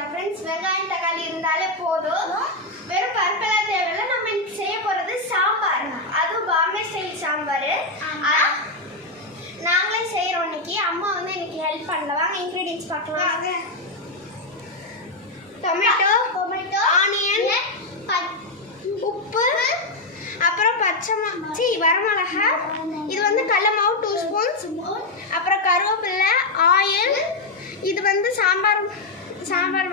பண்ணிக்கலாம் ஃப்ரெண்ட்ஸ். வெங்காயம் தக்காளி இருந்தாலே போதும். வெறும் பருப்பெல்லாம் தேவையில்லை. நம்ம இன்னைக்கு செய்ய போகிறது சாம்பார். அதுவும் பாம்பே ஸ்டைல் சாம்பார். நாங்களே செய்கிறோம் இன்னைக்கு. அம்மா வந்து இன்னைக்கு ஹெல்ப் பண்ணல. வாங்க இன்க்ரீடியன்ஸ் பார்க்கலாம். டொமேட்டோ, ஆனியன், உப்பு, அப்புறம் பச்சை வரமிளகா, இது வந்து கடல மாவு 2 ஸ்பூன்ஸ், அப்புறம் கருவேப்பிலை, ஆயில், இது வந்து சாம்பார்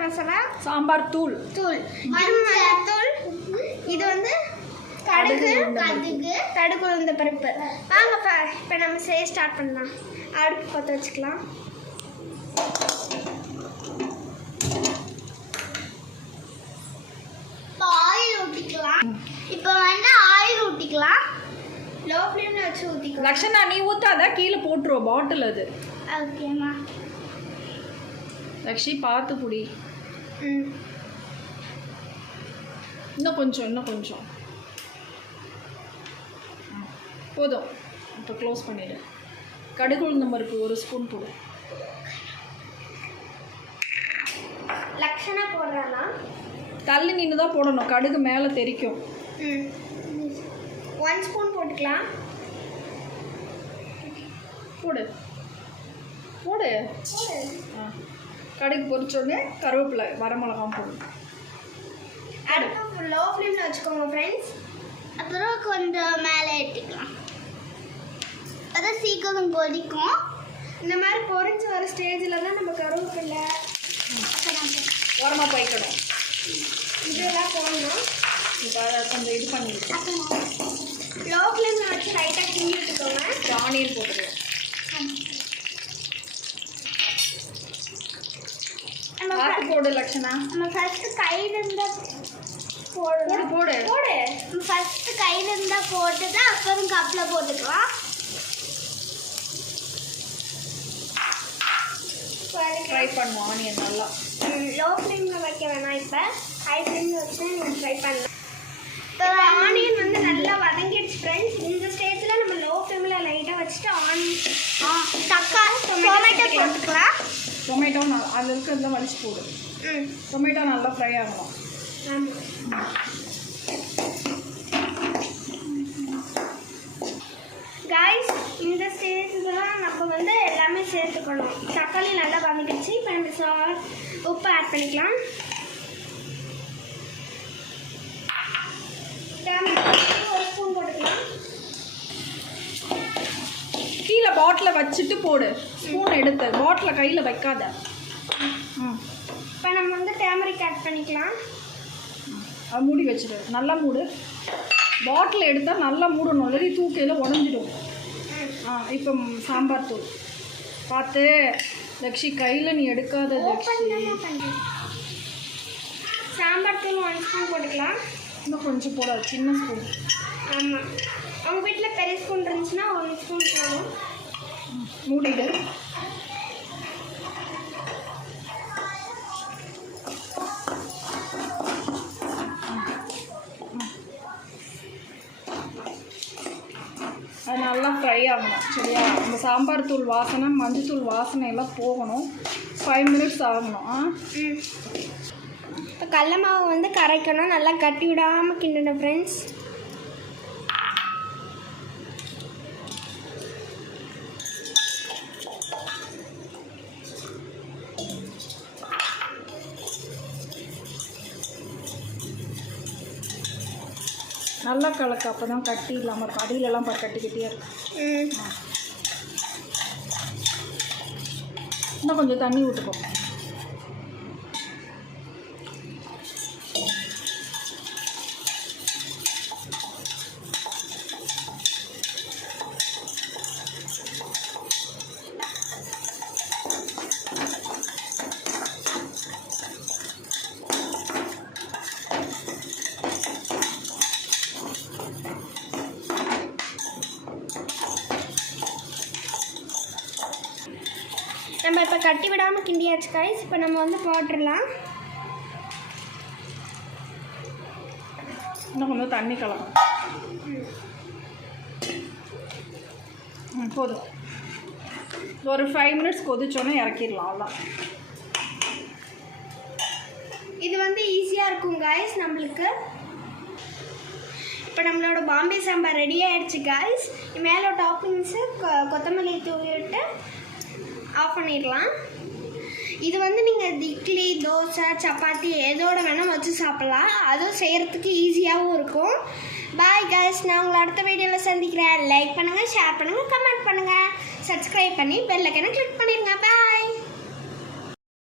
மசாலா, சாம்பார் தூள், இது மஞ்சள், இது வந்து கடுகு உளுந்த பருப்பு. வாங்க இப்போ நம்ம செய்ய ஸ்டார்ட் பண்ணலாம். அடுப்பு பற்ற வச்சுக்கலாம். இப்போ வந்து ஆயில் ஊற்றிக்கலாம். லோ ஃப்ளேமில் வச்சு ஊற்றிக்கலாம். லக்ஷனா நீ ஊற்றாத, கீழே போட்டுருவோம் பாட்டில் அது. ஓகேம்மா. லக்ஷி பார்த்து புடி. இன்னும் கொஞ்சம் போதும். இப்போ க்ளோஸ் பண்ணிடு. கடுகு உளுந்தம் பருப்பு 1 ஸ்பூன் போடு. லக்ஷனா போடுறானா? தள்ளி நின்று தான் போடணும், கடுகு மேலே தெரிக்கும். 1 ஸ்பூன் போட்டுக்கலாம். போடு. கடுகு பொரிச்சோடனே கருவேப்பிலை வரமிளகாம் போடு. அடுப்பு லோ ஃப்ளேமில் வச்சுக்கோங்க ஃப்ரெண்ட்ஸ். அப்புறம் கொஞ்சம் மேலே ஏற்றிக்கலாம். அதான் சீக்கிரம் கொதிக்கும். இந்த மாதிரி பொரிஞ்சு வர ஸ்டேஜில் தான் நம்ம கருவேப்பிலை ஓரமாக போய்க்கணும். இதெல்லாம் போடணும். இப்போ அதை கொஞ்சம் இது பண்ணிடுவோம். லோ ஃப்ளேமில் வச்சு லைட்டாக கிண்டி விட்டுக்கோங்க. ஆனியன் போட்டுருவோம். பார்த்து போடு லக்ஷனா. நம்ம ஃபஸ்ட்டு கையில் இருந்தால் போடு. நம்ம ஃபஸ்ட்டு கையில் இருந்தால் போட்டுட்டு அப்புறம் கப்பில் போட்டுக்கலாம். ஃப்ரை பண்ணுவோம் ஆனியன் நல்லா. லோ ஃப்ளேமில் வைக்க வேணாம். இப்போ ஹை ஃப்ளேமில் வச்சு நம்ம ஃப்ரை பண்ணலாம். இப்போ ஆனியன் வந்து நல்லா வதங்கிடுச்சு ஃப்ரெண்ட்ஸ். இந்த ஸ்டேஜில் நம்ம லோ ஃப்ளேமில் லைட்டாக வச்சுட்டு தக்காளி டொமேட்டோ போட்டுக்கலாம். டொமேட்டோ அதில் இருக்கிறதுலாம் வலிச்சு போடு. டொமேட்டோ நல்லா ஃப்ரை ஆகணும். காய்ஸ், இந்த ஸ்டேஜில் நம்ம வந்து எல்லாமே சேர்த்துக்கணும். தக்காளி நல்லா வதங்கிடுச்சு. இப்போ நம்ம உப்பு ஆட் பண்ணிக்கலாம். ஒரு ஸ்பூன் போட்டுக்கலாம். கீழே பாட்டில் வச்சுட்டு போடு. ஸ்பூன் எடுத்து பாட்டில் கையில் வைக்காத. இப்போ நம்ம வந்து டேமரிக் ஆட் பண்ணிக்கலாம். அது மூடி வச்சுடு. நல்லா மூடு. பாட்டில் எடுத்தால் நல்லா மூடணும், இல்லாட்டி தூக்கையில் உடஞ்சிடும். இப்போ சாம்பார் தூள் பார்த்து லக்ஷி, கையில் நீ எடுக்காத லக்ஷி. சாம்பார் தூள் 1 ஸ்பூன் போட்டுக்கலாம். இன்னும் கொஞ்சம் போடாது, சின்ன ஸ்பூன். ஆமாம், உங்கள் வீட்டில் பெரிய ஸ்பூன் இருந்துச்சுன்னா 1 ஸ்பூன் போடும். மூடிடு. அது நல்லா ஃப்ரை ஆகணும். சரியா? இந்த சாம்பார் தூள் வாசனை, மஞ்சள் தூள் வாசனை எல்லாம் போகணும். 5 மினிட்ஸ் ஆகணும். இப்போ கடல மாவு வந்து கரைக்கணும். நல்லா கட்டி விடாமல் கிண்டணும் ஃப்ரெண்ட்ஸ். நல்லா கலக்கு, அப்போ தான் கட்டி இல்லாமல் இருக்கும். அடியிலலாம் கட்டிக்கிட்டே இருக்கும். இன்னும் கொஞ்சம் தண்ணி ஊற்றுக்கோ. நம்ம இப்போ கட்டி விடாமல் கிண்டியாச்சு காய்ஸ். இப்போ நம்ம வந்து போட்டுடலாம். இன்னும் கொஞ்சம் தண்ணி கலக்கும். போதும். ஒரு 5 மினிட்ஸ் கொதிச்சோன்னே இறக்கிடலாம். அவ்வளோ இது வந்து ஈஸியாக இருக்கும் காய்ஸ் நம்மளுக்கு. இப்போ நம்மளோட பாம்பே சாம்பார் ரெடி ஆகிடுச்சு காய்ஸ். மேலே டாப்பிங்ஸு கொத்தமல்லி தூவி விட்டு ஆஃப் பண்ணிடலாம். இது வந்து நீங்கள் இட்லி, தோசை, சப்பாத்தி எதோட வேணால் வச்சு சாப்பிட்லாம். அதுவும் செய்கிறதுக்கு ஈஸியாகவும் இருக்கும். பாய் காய்ஸ், நான் உங்களை அடுத்த வீடியோவில் சந்திக்கிறேன். லைக் பண்ணுங்கள், ஷேர் பண்ணுங்கள், கமெண்ட் பண்ணுங்கள், சப்ஸ்கிரைப் பண்ணி பெல் ஐக்கனை கிளிக் பண்ணிடுங்க. பாய்.